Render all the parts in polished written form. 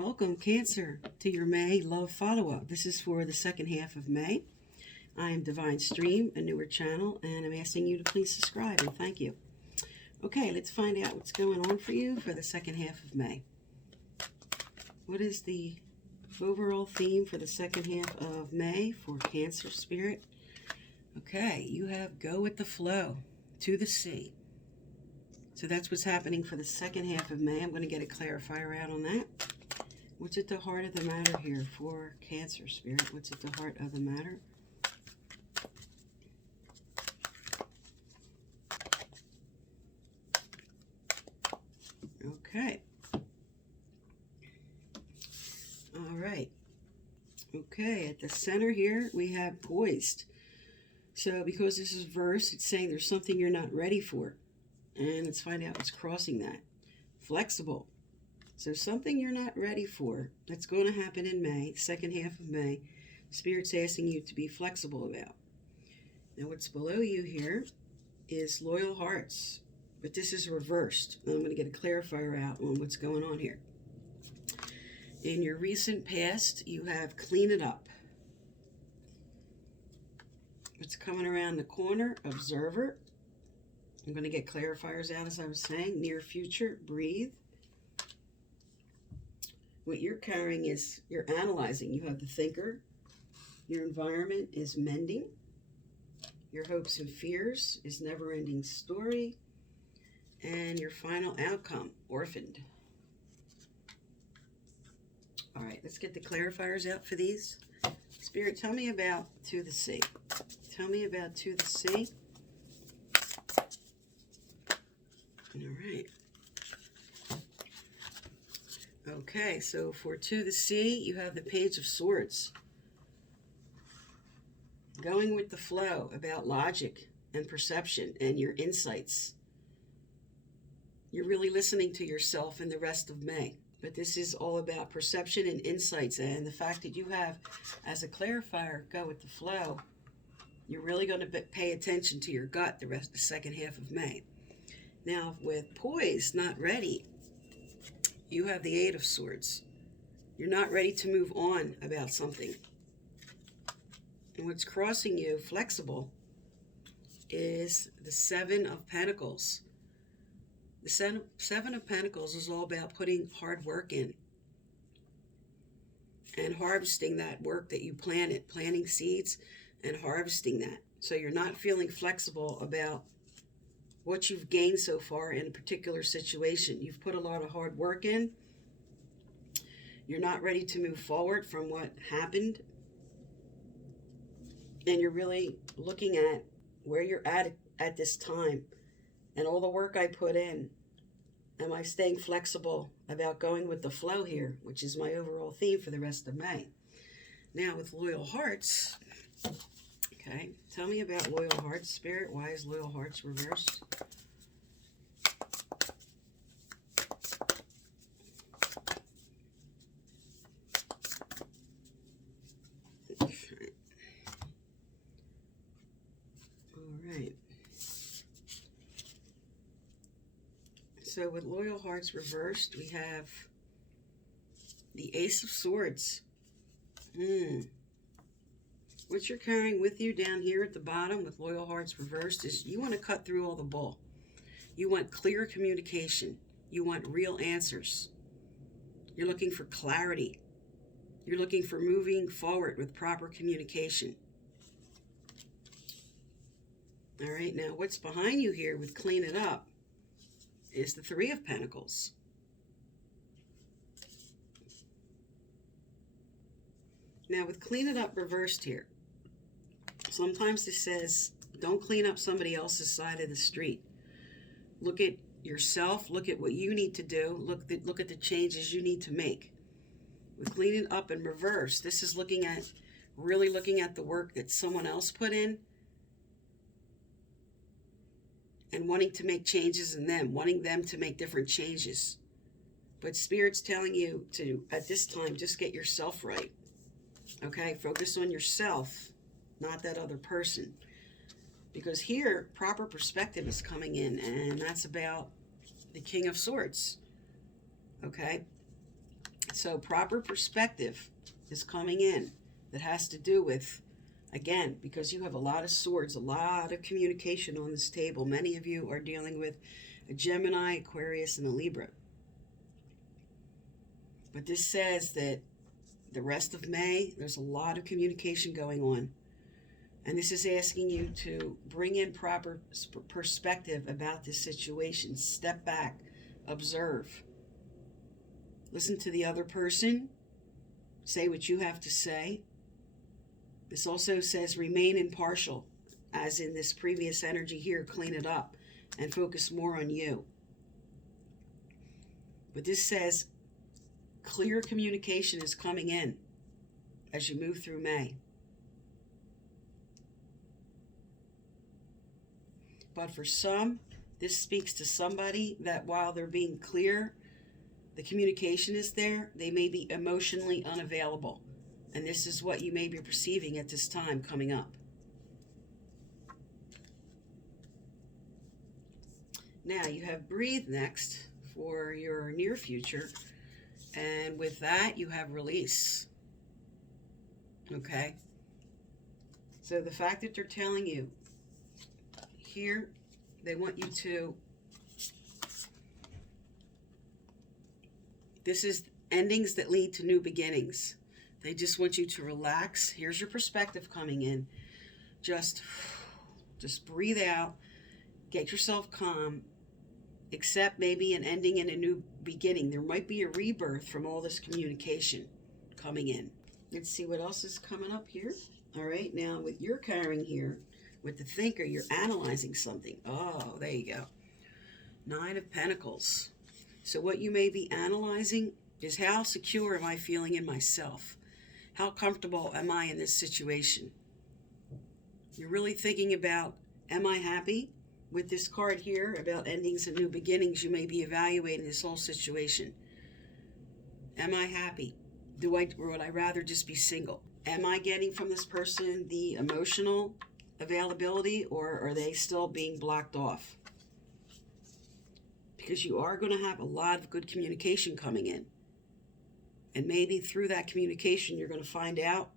Welcome, Cancer, to your May Love Follow-Up. This is for the second half of May. I am Divine Stream, a newer channel, and I'm asking you to please subscribe, and thank you. Okay, let's find out what's going on for you for the second half of May. What is the overall theme for the second half of May for Cancer Spirit? Okay, you have go with the flow, to the sea. So that's what's happening for the second half of May. I'm going to get a clarifier out on that. What's at the heart of the matter here for Cancer Spirit? What's at the heart of the matter? Okay. All right. Okay, at the center here, we have poised. So because this is verse, it's saying there's something you're not ready for. And let's find out what's crossing that. Flexible. So something you're not ready for, that's going to happen in May, second half of May. Spirit's asking you to be flexible about. Now what's below you here is loyal hearts. But this is reversed. I'm going to get a clarifier out on what's going on here. In your recent past, you have clean it up. What's coming around the corner? Observer. I'm going to get clarifiers out as I was saying. Near future, breathe. What you're carrying is you're analyzing. You have the thinker. Your environment is mending. Your hopes and fears is never-ending story. And your final outcome, orphaned. All right, let's get the clarifiers out for these. Spirit, tell me about to the sea. Tell me about to the sea. All right. Okay, so for to the sea, you have the Page of Swords. Going with the flow about logic and perception and your insights. You're really listening to yourself in the rest of May. But this is all about perception and insights. And the fact that you have, as a clarifier, go with the flow, you're really going to pay attention to your gut the rest of the second half of May. Now, with poised, not ready, you have the Eight of Swords. You're not ready to move on about something. And what's crossing you, flexible, is the Seven of Pentacles. The Seven of Pentacles is all about putting hard work in and harvesting that work that you planted, planting seeds and harvesting that. So you're not feeling flexible about what you've gained so far in a particular situation. You've put a lot of hard work in. You're not ready to move forward from what happened. And you're really looking at where you're at this time and all the work I put in. Am I staying flexible about going with the flow here, which is my overall theme for the rest of May? Now with loyal hearts, okay, tell me about loyal hearts, Spirit. Why is loyal hearts reversed? Okay. All right. So with loyal hearts reversed, we have the Ace of Swords. What you're carrying with you down here at the bottom with loyal hearts reversed is you want to cut through all the bull. You want clear communication. You want real answers. You're looking for clarity. You're looking for moving forward with proper communication. All right, now what's behind you here with clean it up is the Three of Pentacles. Now with clean it up reversed here, sometimes this says don't clean up somebody else's side of the street. Look at yourself, look at what you need to do, look at the changes you need to make. With clean it up in reverse, this is really looking at the work that someone else put in and wanting to make changes in them, wanting them to make different changes. But Spirit's telling you to, at this time, just get yourself right. Okay, focus on yourself, not that other person. Because here, proper perspective is coming in, and that's about the King of Swords. Okay? So proper perspective is coming in that has to do with, again, because you have a lot of swords, a lot of communication on this table. Many of you are dealing with a Gemini, Aquarius, and a Libra. But this says that the rest of May, there's a lot of communication going on. And this is asking you to bring in proper perspective about this situation. Step back, observe. Listen to the other person. Say what you have to say. This also says remain impartial, as in this previous energy here, clean it up and focus more on you. But this says clear communication is coming in as you move through May. But for some, this speaks to somebody that while they're being clear, the communication is there, they may be emotionally unavailable. And this is what you may be perceiving at this time coming up. Now you have breathe next for your near future. And with that, you have release. Okay? So the fact that they're telling you here, they want you to, this is endings that lead to new beginnings. They just want you to relax. Here's your perspective coming in. Just breathe out, get yourself calm, accept maybe an ending and a new beginning. There might be a rebirth from all this communication coming in. Let's see what else is coming up here. All right, now with your carrying here, with the thinker, you're analyzing something. Oh, there you go. 9 of Pentacles. So what you may be analyzing is how secure am I feeling in myself? How comfortable am I in this situation? You're really thinking about, am I happy? With this card here about endings and new beginnings, you may be evaluating this whole situation. Am I happy? Or would I rather just be single? Am I getting from this person the emotional availability, or are they still being blocked off? Because you are going to have a lot of good communication coming in. And maybe through that communication, you're going to find out,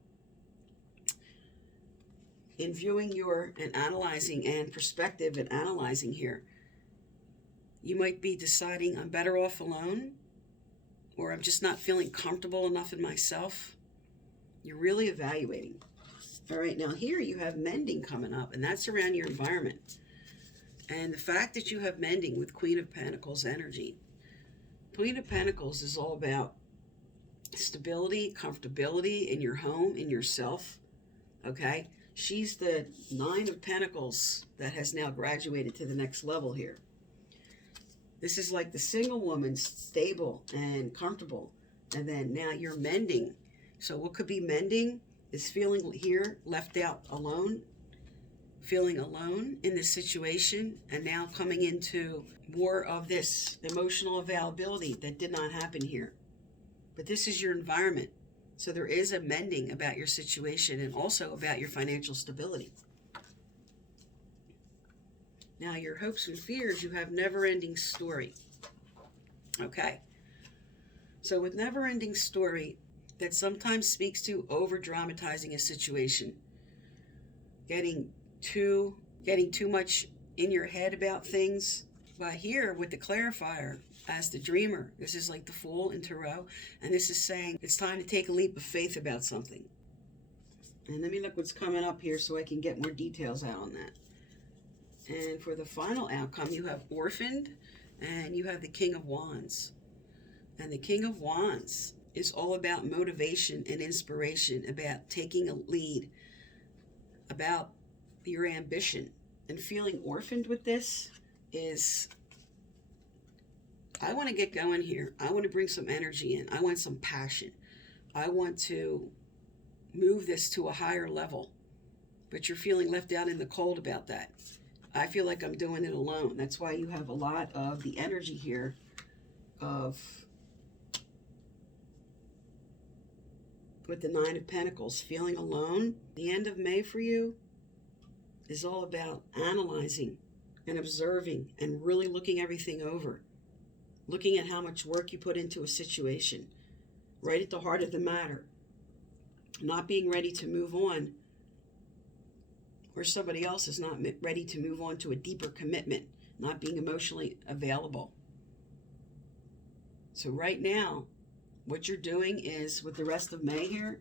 in viewing and analyzing and perspective and analyzing here, you might be deciding I'm better off alone, or I'm just not feeling comfortable enough in myself. You're really evaluating. All right, now here you have mending coming up, and that's around your environment. And the fact that you have mending with Queen of Pentacles energy. Queen of Pentacles is all about stability, comfortability in your home, in yourself, okay? She's the 9 of Pentacles that has now graduated to the next level here. This is like the single woman, stable and comfortable. And then now you're mending. So what could be mending is feeling here left out alone, feeling alone in this situation, and now coming into more of this emotional availability that did not happen here. But this is your environment. So there is a mending about your situation and also about your financial stability. Now your hopes and fears, you have never-ending story. Okay. So with never-ending story, that sometimes speaks to over-dramatizing a situation. Getting too much in your head about things. But here with the clarifier, as the dreamer, this is like the Fool in Tarot, and this is saying it's time to take a leap of faith about something. And let me look what's coming up here so I can get more details out on that. And for the final outcome, you have Orphaned, and you have the King of Wands. And the King of Wands is all about motivation and inspiration, about taking a lead, about your ambition. And feeling orphaned with this is, I want to get going here. I want to bring some energy in. I want some passion. I want to move this to a higher level. But you're feeling left out in the cold about that. I feel like I'm doing it alone. That's why you have a lot of the energy here of, with the 9 of Pentacles, feeling alone. The end of May for you is all about analyzing and observing and really looking everything over. Looking at how much work you put into a situation. right at the heart of the matter. Not being ready to move on, or somebody else is not ready to move on to a deeper commitment, not being emotionally available. So right now, what you're doing is, with the rest of May here,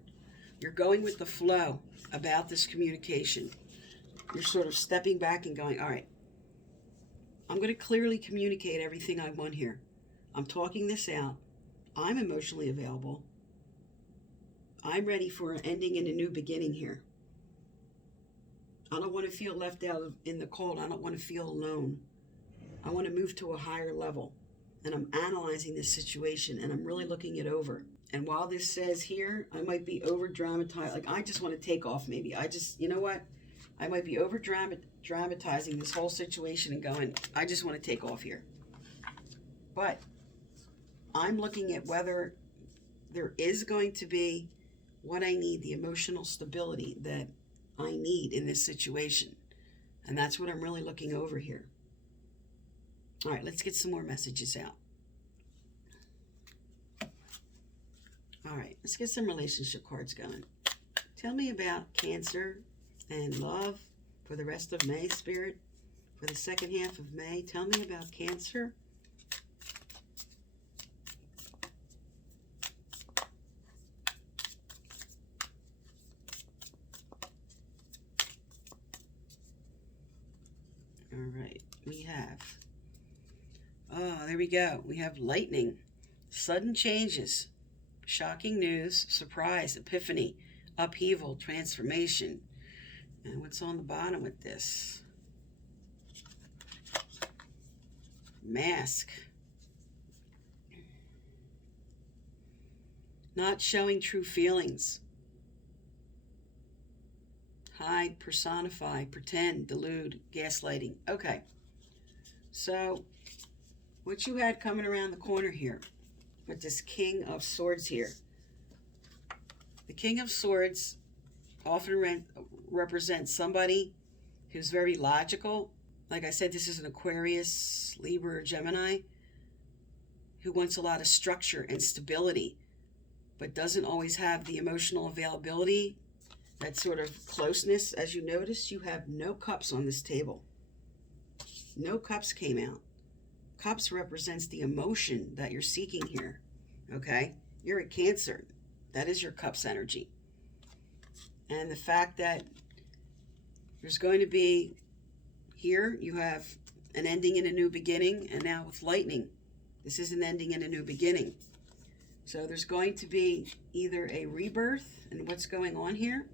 you're going with the flow about this communication. You're sort of stepping back and going, all right, I'm going to clearly communicate everything I want here. I'm talking this out. I'm emotionally available. I'm ready for an ending and a new beginning here. I don't want to feel left out in the cold. I don't want to feel alone. I want to move to a higher level. And I'm analyzing this situation, and I'm really looking it over. And while this says here, I might be over dramatized. Like, I just want to take off maybe. You know what? I might be over dramatizing this whole situation and going, I just want to take off here. But I'm looking at whether there is going to be what I need, the emotional stability that I need in this situation. And that's what I'm really looking over here. All right, let's get some more messages out. All right, let's get some relationship cards going. Tell me about Cancer and love for the rest of May, Spirit. For the second half of May, tell me about Cancer. All right, we have, there we go. We have lightning, sudden changes, shocking news, surprise, epiphany, upheaval, transformation. And what's on the bottom with this? Mask. Not showing true feelings. Hide, personify, pretend, delude, gaslighting. Okay. So, what you had coming around the corner here with this King of Swords here. The King of Swords often represents somebody who's very logical. Like I said, this is an Aquarius, Libra, or Gemini, who wants a lot of structure and stability, but doesn't always have the emotional availability, that sort of closeness. As you notice, you have no cups on this table. No cups came out. Cups represents the emotion that you're seeking here, okay? You're a Cancer. That is your cups energy. And the fact that there's going to be, here you have an ending and a new beginning, and now with lightning, this is an ending and a new beginning. So there's going to be either a rebirth, and what's going on here?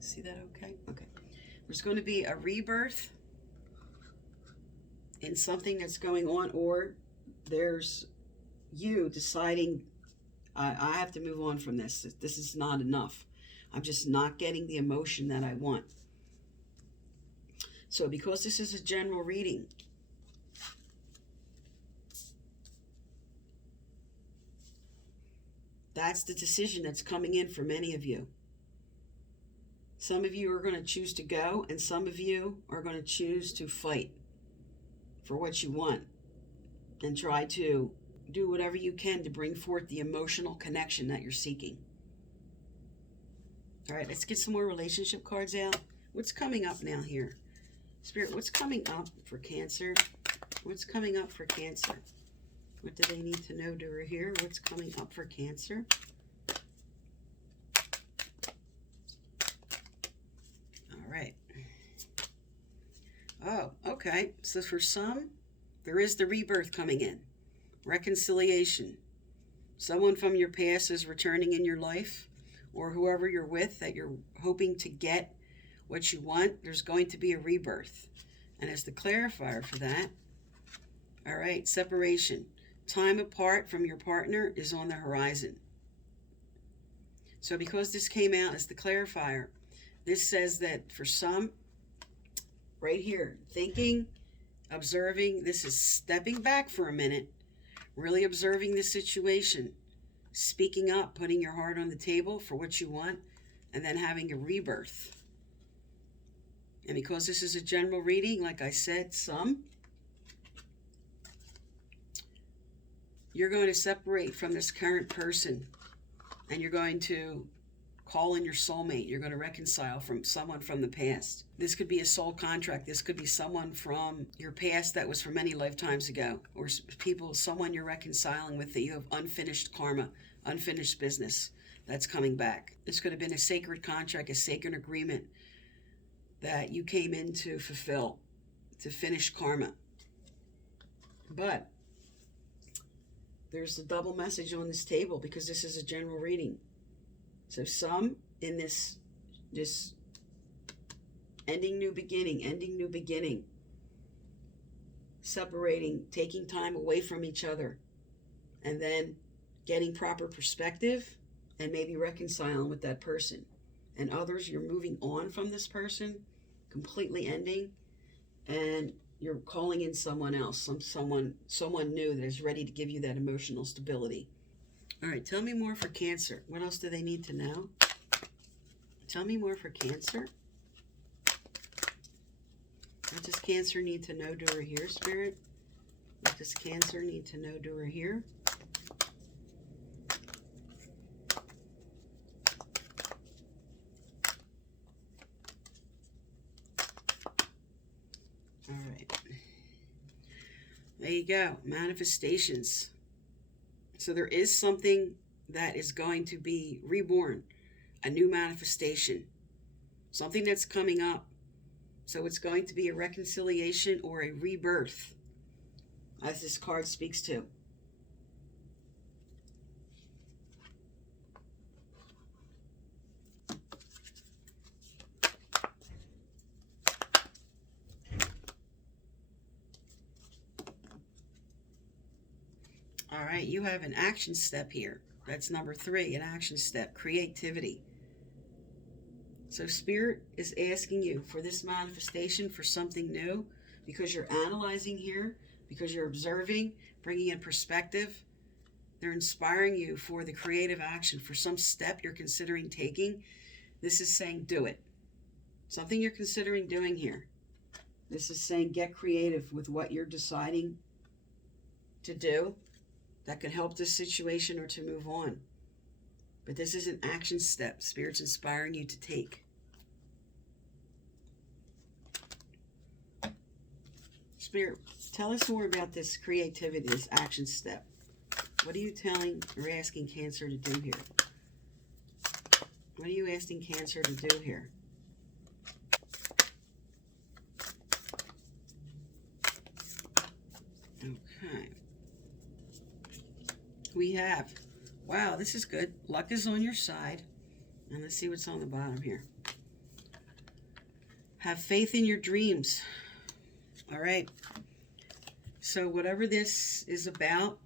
See that okay? Okay. There's going to be a rebirth in something that's going on, or there's you deciding, I have to move on from this. This is not enough. I'm just not getting the emotion that I want. So because this is a general reading, that's the decision that's coming in for many of you. Some of you are going to choose to go, and some of you are going to choose to fight for what you want and try to do whatever you can to bring forth the emotional connection that you're seeking. All right, let's get some more relationship cards out. What's coming up now here? Spirit, what's coming up for Cancer? What's coming up for Cancer? What do they need to know to here? What's coming up for Cancer? All right. Oh, okay. So for some, there is the rebirth coming in. Reconciliation. Someone from your past is returning in your life, or whoever you're with that you're hoping to get what you want. There's going to be a rebirth. And as the clarifier for that, all right, separation. Time apart from your partner is on the horizon. So because this came out as the clarifier, this says that for some, right here, thinking, observing, this is stepping back for a minute, really observing the situation, speaking up, putting your heart on the table for what you want, and then having a rebirth. And because this is a general reading, like I said, some, you're going to separate from this current person, and you're going to call in your soulmate. You're going to reconcile from someone from the past. This could be a soul contract. This could be someone from your past that was from many lifetimes ago, or someone you're reconciling with that you have unfinished karma, unfinished business that's coming back. This could have been a sacred contract, a sacred agreement that you came in to fulfill, to finish karma. But there's a double message on this table because this is a general reading. So some in this ending new beginning, separating, taking time away from each other, and then getting proper perspective and maybe reconciling with that person. And others, you're moving on from this person, completely ending, and you're calling in someone else, someone new that is ready to give you that emotional stability. All right, tell me more for Cancer. What else do they need to know? Tell me more for Cancer. What does Cancer need to know to her here, Spirit? What does Cancer need to know to her here? All right. There you go. Manifestations. So there is something that is going to be reborn, a new manifestation, something that's coming up. So it's going to be a reconciliation or a rebirth, as this card speaks to. All right, you have an action step here. That's number 3, an action step, creativity. So Spirit is asking you for this manifestation, for something new, because you're analyzing here, because you're observing, bringing in perspective. They're inspiring you for the creative action, for some step you're considering taking. This is saying do it. Something you're considering doing here. This is saying get creative with what you're deciding to do that could help this situation or to move on. But this is an action step Spirit's inspiring you to take. Spirit, tell us more about this creativity, this action step. What are you telling or asking Cancer to do here? What are you asking Cancer to do here? Okay. We have, wow, this is good. Luck is on your side. And let's see what's on the bottom here. Have faith in your dreams. All right. So whatever this is about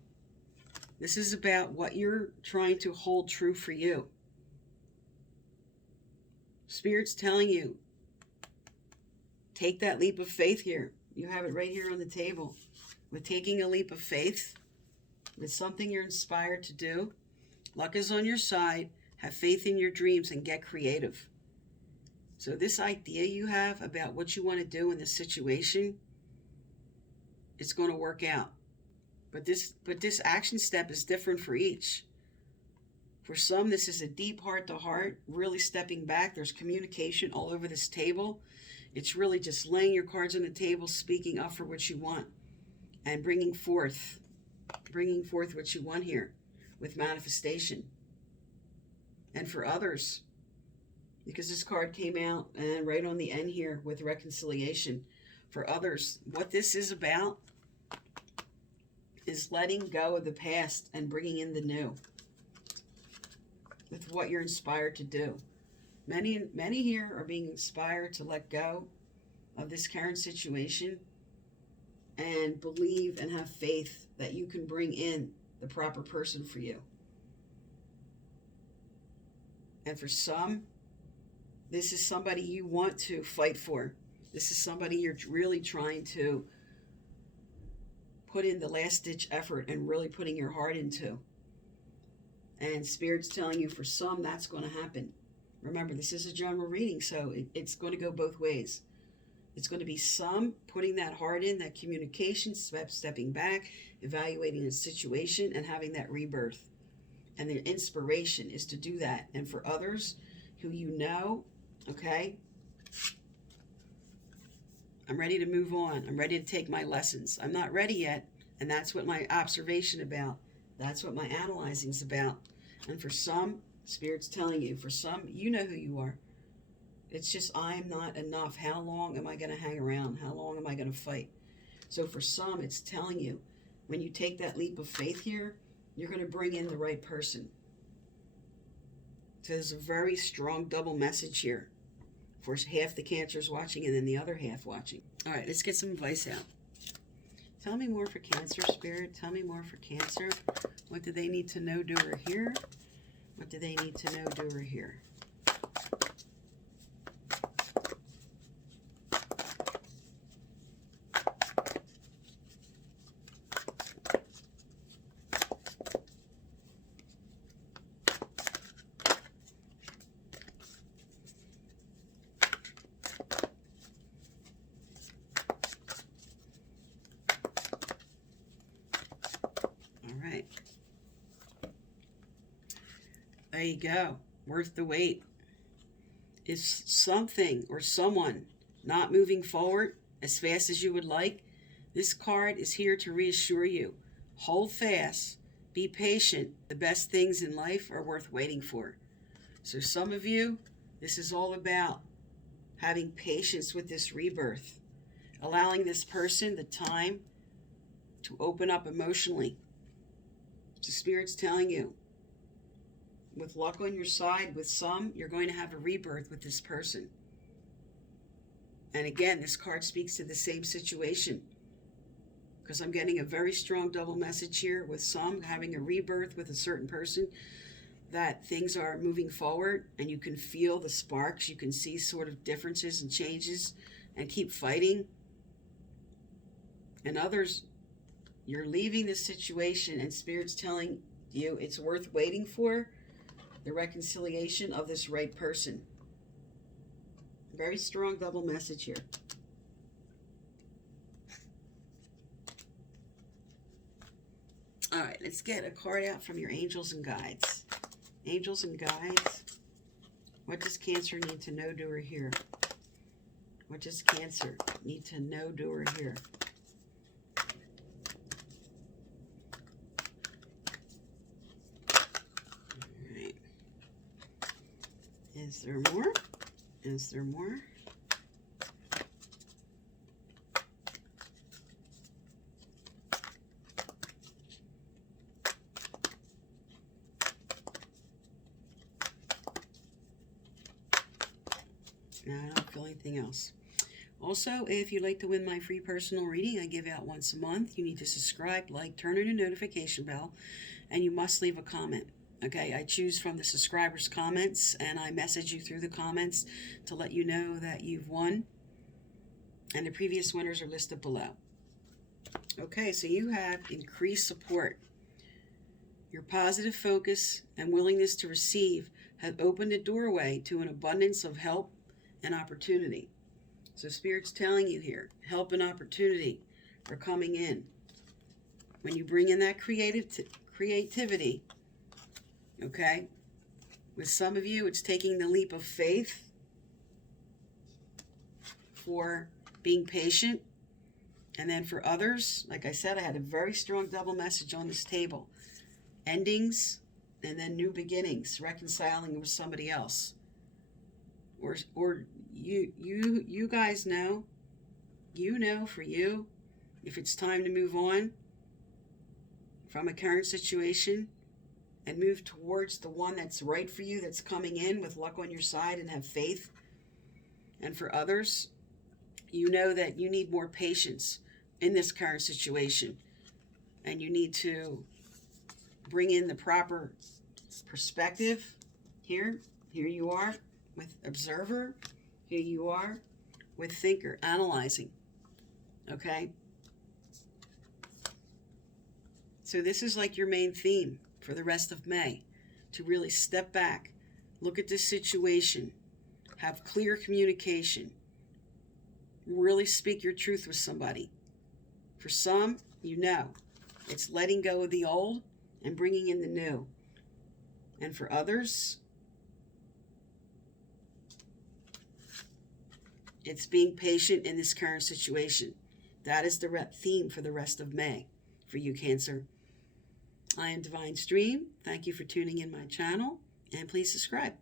what you're trying to hold true for you. Spirit's telling you, take that leap of faith here. You have it right here on the table. With taking a leap of faith, with something you're inspired to do, luck is on your side. Have faith in your dreams and get creative. So this idea you have about what you want to do in this situation, it's going to work out. But this action step is different for each. For some, this is a deep heart-to-heart, really stepping back. There's communication all over this table. It's really just laying your cards on the table, speaking up for what you want, and bringing forth what you want here with manifestation. And for others, because this card came out and right on the end here with reconciliation, for others, what this is about is letting go of the past and bringing in the new with what you're inspired to do. Many here are being inspired to let go of this current situation and believe and have faith that you can bring in the proper person for you. And for some, this is somebody you want to fight for. This is somebody you're really trying to put in the last-ditch effort and really putting your heart into. And Spirit's telling you for some, that's going to happen. Remember, this is a general reading, so it's going to go both ways. It's going to be some putting that heart in, that communication, stepping back, evaluating the situation, and having that rebirth. And the inspiration is to do that. And for others who you know, okay, I'm ready to move on. I'm ready to take my lessons. I'm not ready yet. And that's what my observation about. That's what my analyzing is about. And for some, Spirit's telling you. For some, you know who you are. It's just, I'm not enough. How long am I going to hang around? How long am I going to fight? So for some, it's telling you, when you take that leap of faith here, you're going to bring in the right person. So there's a very strong double message here for half the Cancers watching and then the other half watching. All right, let's get some advice out. Tell me more for Cancer, Spirit. Tell me more for Cancer. What do they need to know, do, or hear? What do they need to know, do, or hear? There you go. Worth the wait. Is something or someone not moving forward as fast as you would like? This card is here to reassure you. Hold fast. Be patient. The best things in life are worth waiting for. So some of you, this is all about having patience with this rebirth. Allowing this person the time to open up emotionally. So Spirit's telling you, with luck on your side, with some, you're going to have a rebirth with this person. And again, this card speaks to the same situation, because I'm getting a very strong double message here with some having a rebirth with a certain person, that things are moving forward and you can feel the sparks. You can see sort of differences and changes and keep fighting. And others, you're leaving this situation and Spirit's telling you it's worth waiting for. The reconciliation of this right person. Very strong double message here. All right, let's get a card out from your angels and guides. Angels and guides. What does Cancer need to know, do, or hear? What does Cancer need to know, do, or hear? Is there more? Is there more? No, I don't feel anything else. Also, if you'd like to win my free personal reading, I give out once a month. You need to subscribe, like, turn on your notification bell, and you must leave a comment. Okay, I choose from the subscribers' comments, and I message you through the comments to let you know that you've won. And the previous winners are listed below. Okay, so you have increased support. Your positive focus and willingness to receive have opened a doorway to an abundance of help and opportunity. So Spirit's telling you here, help and opportunity are coming in. When you bring in that creativity, okay, with some of you, it's taking the leap of faith for being patient. And then for others, like I said, I had a very strong double message on this table. Endings and then new beginnings, reconciling with somebody else. Or you guys know, for you, if it's time to move on from a current situation and move towards the one that's right for you, that's coming in with luck on your side, and have faith. And for others, you know that you need more patience in this current situation, and you need to bring in the proper perspective. Here you are with observer. Here you are with thinker, analyzing. Okay? So this is like your main theme for the rest of May, to really step back, look at this situation, have clear communication, Really speak your truth with somebody. For some, it's letting go of the old and bringing in the new. And for others, it's being patient in this current situation. That is the theme for the rest of May for you, Cancer. I am Divine Stream. Thank you for tuning in my channel, and please subscribe.